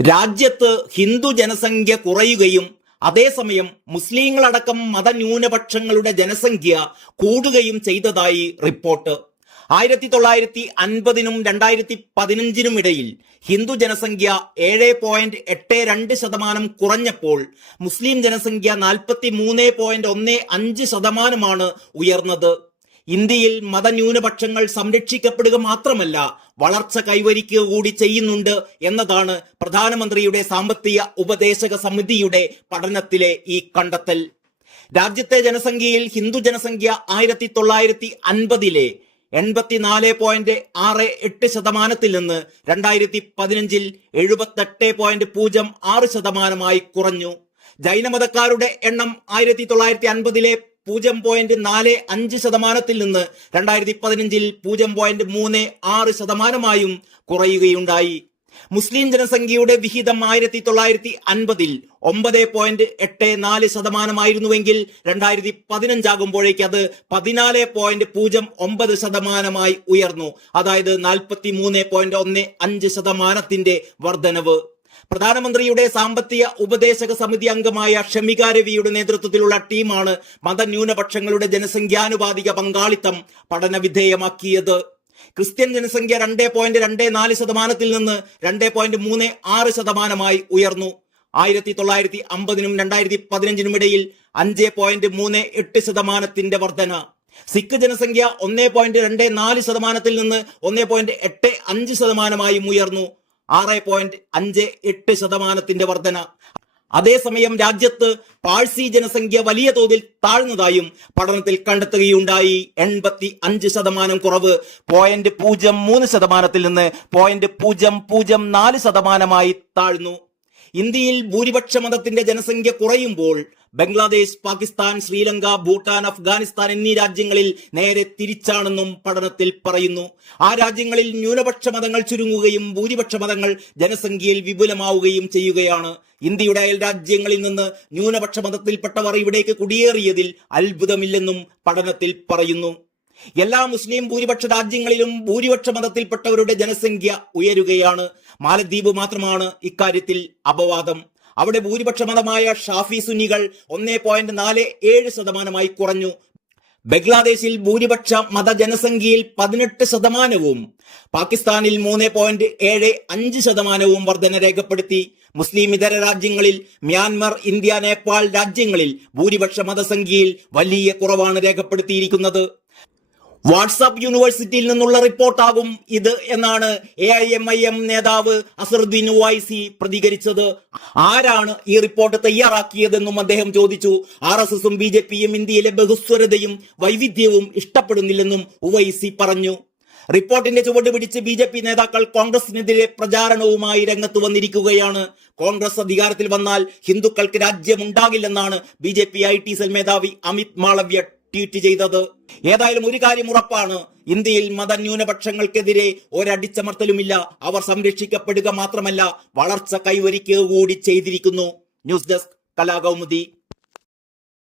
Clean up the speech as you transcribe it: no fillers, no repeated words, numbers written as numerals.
രാജ്യത്ത് ഹിന്ദു ജനസംഖ്യ കുറയുകയും അതേസമയം മുസ്ലിങ്ങളടക്കം മതന്യൂനപക്ഷങ്ങളുടെ ജനസംഖ്യ കൂടുകയും ചെയ്തതായി റിപ്പോർട്ട്. 1950 2015 ഇടയിൽ ഹിന്ദു ജനസംഖ്യ 7.82% കുറഞ്ഞപ്പോൾ മുസ്ലിം ജനസംഖ്യ 43.15% ഉയർന്നത്. ഇന്ത്യയിൽ മതന്യൂനപക്ഷങ്ങൾ സംരക്ഷിക്കപ്പെടുക മാത്രമല്ല വളർച്ച കൈവരിക്കുക കൂടി ചെയ്യുന്നുണ്ട് എന്നതാണ് പ്രധാനമന്ത്രിയുടെ സാമ്പത്തിക ഉപദേശക സമിതിയുടെ പഠനത്തിലെ ഈ കണ്ടെത്തൽ. രാജ്യത്തെ ജനസംഖ്യയിൽ ഹിന്ദു ജനസംഖ്യ 1950 84.68% നിന്ന് 2015 78.06% കുറഞ്ഞു. ജൈനമതക്കാരുടെ എണ്ണം 1950 0.45% നിന്ന് 2015 0.36% കുറയുകയുണ്ടായി. മുസ്ലിം ജനസംഖ്യയുടെ വിഹിതം 1950 9.84% 2015 ആകുമ്പോഴേക്ക് അത് 14.09% ഉയർന്നു. അതായത് 43.15% വർധനവ്. പ്രധാനമന്ത്രിയുടെ സാമ്പത്തിക ഉപദേശക സമിതി അംഗമായ ഷമിക രവിയുടെ നേതൃത്വത്തിലുള്ള ടീമാണ് മതന്യൂനപക്ഷങ്ങളുടെ ജനസംഖ്യാനുപാതിക പങ്കാളിത്തം പഠനവിധേയമാക്കിയത്. ക്രിസ്ത്യൻ ജനസംഖ്യ 2.24% നിന്ന് 2.36% ഉയർന്നു. 1950 2015 ഇടയിൽ 5.38% വർധന. സിഖ് ജനസംഖ്യ 1.24% നിന്ന് 1.85% ഉയർന്നു. 6.58% വർധന. അതേസമയം രാജ്യത്ത് പാഴ്സി ജനസംഖ്യ വലിയ തോതിൽ താഴ്ന്നതായും പഠനത്തിൽ കണ്ടെത്തുകയുണ്ടായി. 85% കുറവ്. 0.03% നിന്ന് 0.004% താഴ്ന്നു. ഇന്ത്യയിൽ ഭൂരിപക്ഷ മതത്തിന്റെ ജനസംഖ്യ കുറയുമ്പോൾ ബംഗ്ലാദേശ്, പാകിസ്ഥാൻ, ശ്രീലങ്ക, ഭൂട്ടാൻ, അഫ്ഗാനിസ്ഥാൻ എന്നീ രാജ്യങ്ങളിൽ നേരെ തിരിച്ചാണെന്നും പഠനത്തിൽ പറയുന്നു. ആ രാജ്യങ്ങളിൽ ന്യൂനപക്ഷ മതങ്ങൾ ചുരുങ്ങുകയും ഭൂരിപക്ഷ മതങ്ങൾ ജനസംഖ്യയിൽ വിപുലമാവുകയും ചെയ്യുകയാണ്. ഇന്ത്യയുടെ അയൽ രാജ്യങ്ങളിൽ നിന്ന് ന്യൂനപക്ഷ മതത്തിൽപ്പെട്ടവർ ഇവിടേക്ക് കുടിയേറിയതിൽ അത്ഭുതമില്ലെന്നും പഠനത്തിൽ പറയുന്നു. എല്ലാ മുസ്ലിം ഭൂരിപക്ഷ രാജ്യങ്ങളിലും ഭൂരിപക്ഷ മതത്തിൽപ്പെട്ടവരുടെ ജനസംഖ്യ ഉയരുകയാണ്. മാലദ്വീപ് മാത്രമാണ് ഇക്കാര്യത്തിൽ അപവാദം. അവിടെ ഭൂരിപക്ഷ മതമായ ഷാഫി സുന്നികൾ 1.47% കുറഞ്ഞു. ബംഗ്ലാദേശിൽ ഭൂരിപക്ഷ മത ജനസംഖ്യയിൽ 18%, പാകിസ്ഥാനിൽ 3.75% വർധന രേഖപ്പെടുത്തി. മുസ്ലിം ഇതര രാജ്യങ്ങളിൽ മ്യാൻമർ, ഇന്ത്യ, നേപ്പാൾ രാജ്യങ്ങളിൽ ഭൂരിപക്ഷ മതസംഖ്യയിൽ വലിയ കുറവാണ് രേഖപ്പെടുത്തിയിരിക്കുന്നത്. വാട്സാപ്പ് യൂണിവേഴ്സിറ്റിയിൽ നിന്നുള്ള റിപ്പോർട്ടാകും ഇത് എന്നാണ് AIMIM നേതാവ് അസറുദ്ദീൻ ഉവൈസി പ്രതികരിച്ചത്. ആരാണ് ഈ റിപ്പോർട്ട് തയ്യാറാക്കിയതെന്നും അദ്ദേഹം ചോദിച്ചു. RSSും BJPയും ഇന്ത്യയിലെ ബഹുസ്വരതയും വൈവിധ്യവും ഇഷ്ടപ്പെടുന്നില്ലെന്നും ഉവൈസി പറഞ്ഞു. റിപ്പോർട്ടിന്റെ ചുവട് പിടിച്ച് BJP നേതാക്കൾ കോൺഗ്രസിനെതിരെ പ്രചാരണവുമായി രംഗത്ത് വന്നിരിക്കുകയാണ്. കോൺഗ്രസ് അധികാരത്തിൽ വന്നാൽ ഹിന്ദുക്കൾക്ക് രാജ്യമുണ്ടാകില്ലെന്നാണ് BJP IT സെൽ മേധാവി അമിത് മാളവ്യ ട്വീറ്റ് ചെയ്തത്. ഏതായാലും ഒരു കാര്യം ഉറപ്പാണ്, ഇന്ത്യയിൽ മതന്യൂനപക്ഷങ്ങൾക്കെതിരെ ഒരടിച്ചമർത്തലുമില്ല. അവർ സംരക്ഷിക്കപ്പെടുക മാത്രമല്ല വളർച്ച കൈവരിക്കുക കൂടി ചെയ്തിരിക്കുന്നു. News desk Kalakaumudi.